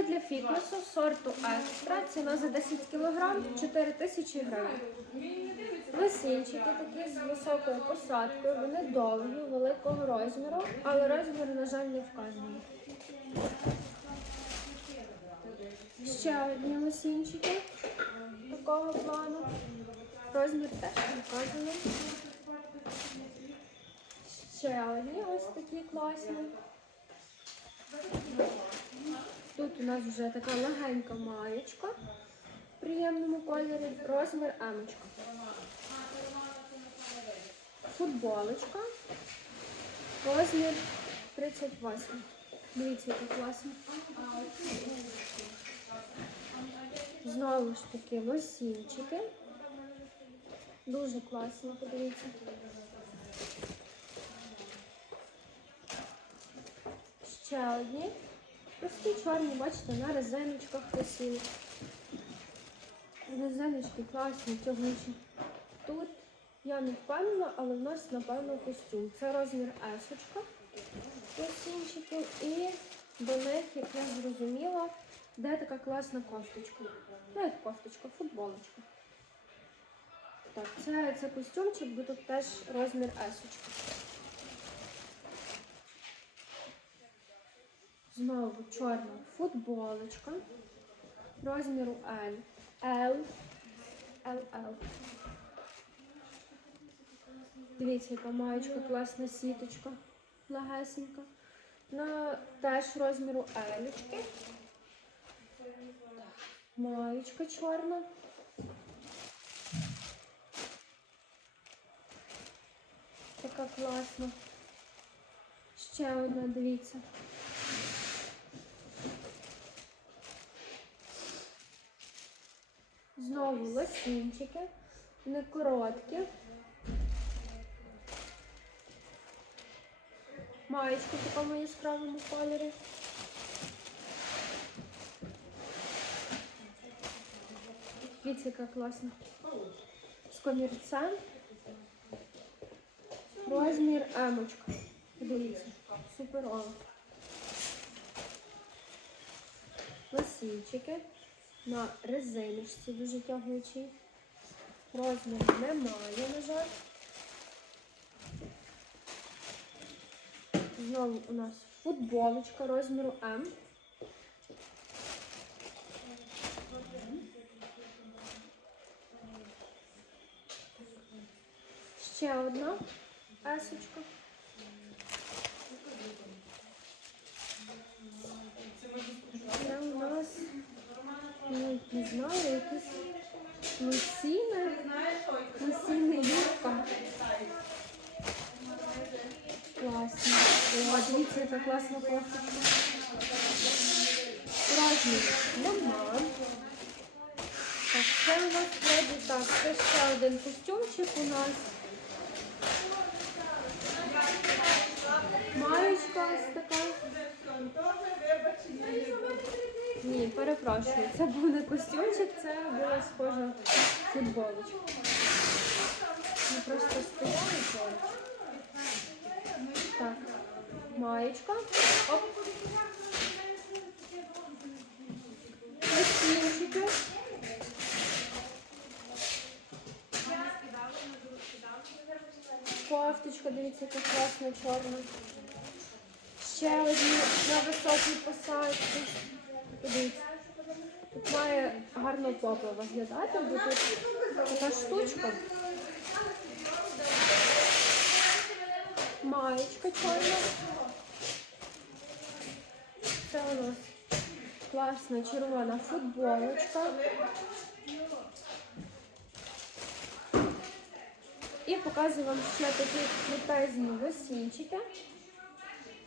Це для фітнесу сорту екстра. Ціна за 10 кг 4 тисячі гривень. Лисінчики такі з високою посадкою. Вони довгі, великого розміру, але розмір, на жаль, не вказаний. Ще одні лисінчики такого плану. Розмір теж не вказаний. Ще одні ось такі класні. Тут у нас вже така легенька маєчка в приємному кольорі, розмір емочка. Футболочка, розмір 38. Дивіться, яка класна. Знову ж таки лосінчики. Дуже класно, подивіться. Ще одні. Прості чорні, бачите, на резиночках красиві. Резиночки класні, тягучі. Тут я не впевнена, але в нас, напевно, костюм. Це розмір есочка лосінчиків. І до них, як я зрозуміла, де така класна кофточка. Ну, як кофточка, футболочка. Так, це, це костюмчик, бо тут теж розмір есочка. Знову чорна футболочка розміру L. L. LL. Дивіться, яка маєчка, класна сіточка, легесенька. На теж розміру L. Маєчка чорна. Така класна. Ще одна, дивіться. Знову лосінчики, не короткі. Маєчка в такому яскравому кольорі. Дивіться, яка класна. З комірцем. Розмір емочка. Дивіться, суперова. Лосінчики на резиночці дуже тягучий. Розміру немає, на жаль. Знову у нас футболочка розміру М. Ще одна есочка. Це у нас, навіть не знаю, якісь лосіни, лосіни юбка. Класно. О, дивіться, яка класна кофточка. Розмір нема. Так, це у нас вроді так, це ще один костюмчик у нас. Маєчка ось така. Ні, перепрошую, це був не костюмчик, це була схожа футболочка. Ми просто стояли. Так, маєчка. Оп. Лосінчики. Кофточка, дивіться, яка класна чорна. Ще одні на високій посадці. Тут має гарно попа виглядати, бо тут така штучка. Маєчка чорна. Це у нас класна червона футболочка. І показую вам ще такі крутезні лосінчики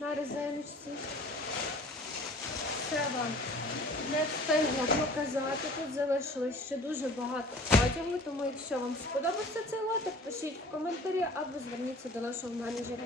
на резиночці. Вам не встигла показати. Тут залишилось ще дуже багато одягу, тому якщо вам сподобався цей лотик, пишіть в коментарі або зверніться до нашого менеджера.